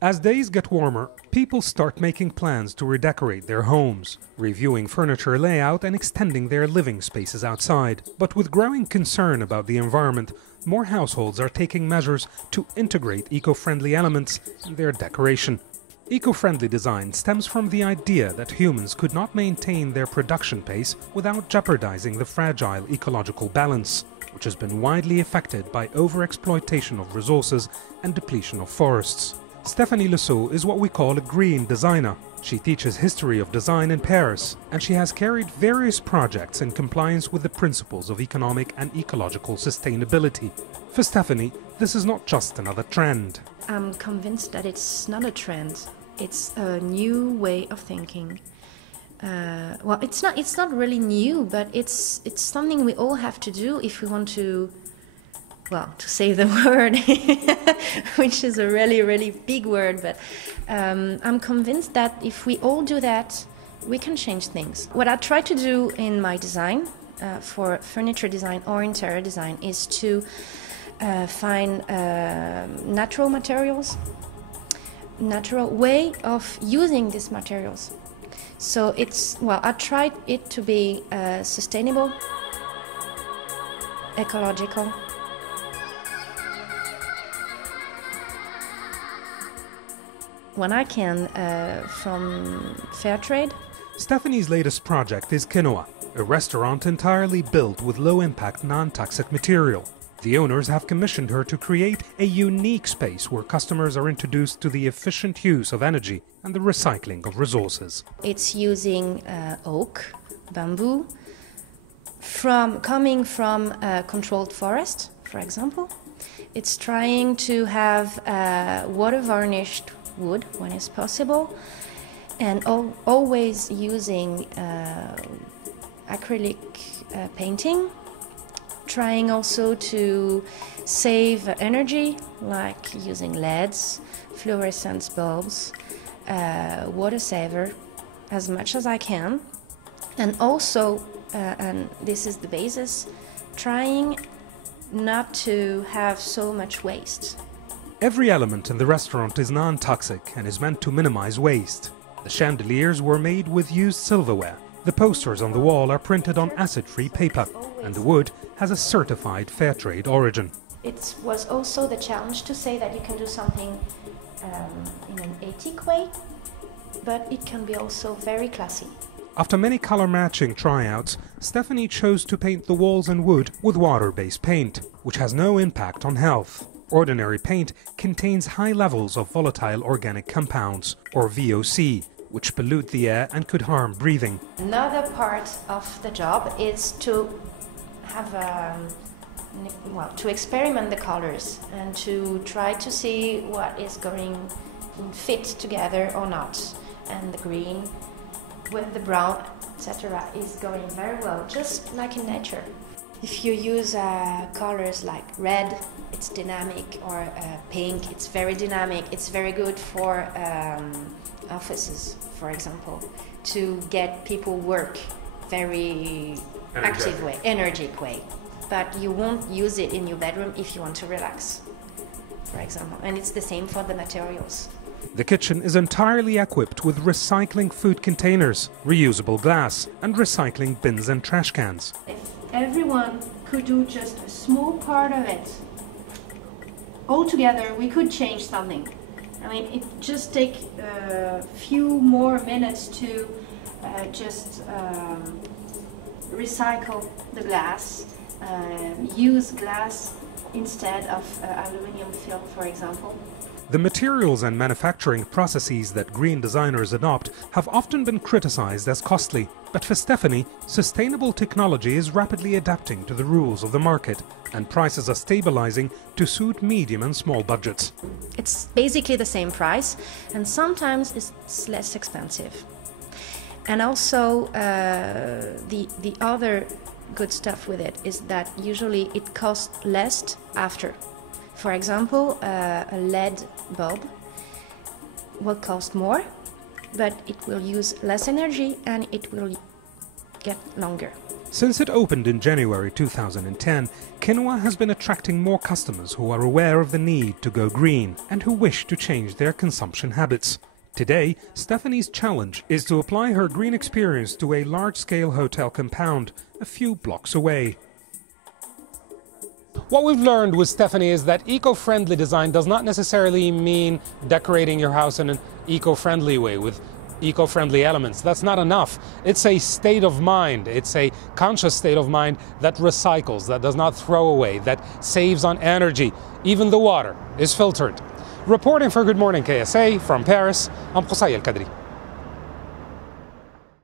As days get warmer, people start making plans to redecorate their homes, reviewing furniture layout and extending their living spaces outside. But with growing concern about the environment, more households are taking measures to integrate eco-friendly elements in their decoration. Eco-friendly design stems from the idea that humans could not maintain their production pace without jeopardizing the fragile ecological balance, which has been widely affected by overexploitation of resources and depletion of forests. Stéphanie Le Saux is what we call a green designer. She teaches history of design in Paris, and she has carried various projects in compliance with the principles of economic and ecological sustainability. For Stéphanie, this is not just another trend. I'm convinced that it's not a trend. It's a new way of thinking. Well, it's not really new, but it's something we all have to do if we want to, well, to say the word, which is a really, really big word, but I'm convinced that if we all do that, we can change things. What I try to do in my design, for furniture design or interior design, is to find natural materials, natural way of using these materials. So I tried it to be sustainable, ecological, when I can, from fair trade. Stéphanie's latest project is Quinoé, a restaurant entirely built with low-impact, non-toxic material. The owners have commissioned her to create a unique space where customers are introduced to the efficient use of energy and the recycling of resources. It's using oak, bamboo, coming from a controlled forest, for example. It's trying to have water-varnished wood when it's possible, and always using acrylic painting, trying also to save energy, like using LEDs, fluorescent bulbs, water saver, as much as I can, and also, and this is the basis, trying not to have so much waste. Every element in the restaurant is non-toxic and is meant to minimize waste. The chandeliers were made with used silverware. The posters on the wall are printed on acid-free paper, and the wood has a certified fair trade origin. It was also the challenge to say that you can do something in an ethic way, but it can be also very classy. After many color-matching tryouts, Stéphanie chose to paint the walls in wood with water-based paint, which has no impact on health. Ordinary paint contains high levels of volatile organic compounds, or VOC, which pollute the air and could harm breathing. Another part of the job is to have to experiment the colors and to try to see what is going to fit together or not. And the green with the brown, etc., is going very well, just like in nature. If you use colors like red, it's dynamic, or pink, it's very dynamic. It's very good for offices, for example, to get people work very active way, energetic way. But you won't use it in your bedroom if you want to relax, for example. And it's the same for the materials. The kitchen is entirely equipped with recycling food containers, reusable glass, and recycling bins and trash cans. If everyone could do just a small part of it, all together we could change something. I mean, it just takes a few more minutes to just recycle the glass, use glass instead of aluminum film, for example. The materials and manufacturing processes that green designers adopt have often been criticized as costly, but for Stéphanie, sustainable technology is rapidly adapting to the rules of the market, and prices are stabilizing to suit medium and small budgets. It's basically the same price, and sometimes it's less expensive. And also, the other good stuff with it is that usually it costs less after. For example, a LED bulb will cost more, but it will use less energy and it will get longer. Since it opened in January 2010, Quinoé has been attracting more customers who are aware of the need to go green and who wish to change their consumption habits. Today, Stephanie's challenge is to apply her green experience to a large-scale hotel compound a few blocks away. What we've learned with Stephanie is that eco-friendly design does not necessarily mean decorating your house in an eco-friendly way with eco-friendly elements. That's not enough. It's a state of mind. It's a conscious state of mind that recycles, that does not throw away, that saves on energy. Even the water is filtered. Reporting for Good Morning KSA from Paris, I'm Qusay Al-Kadri.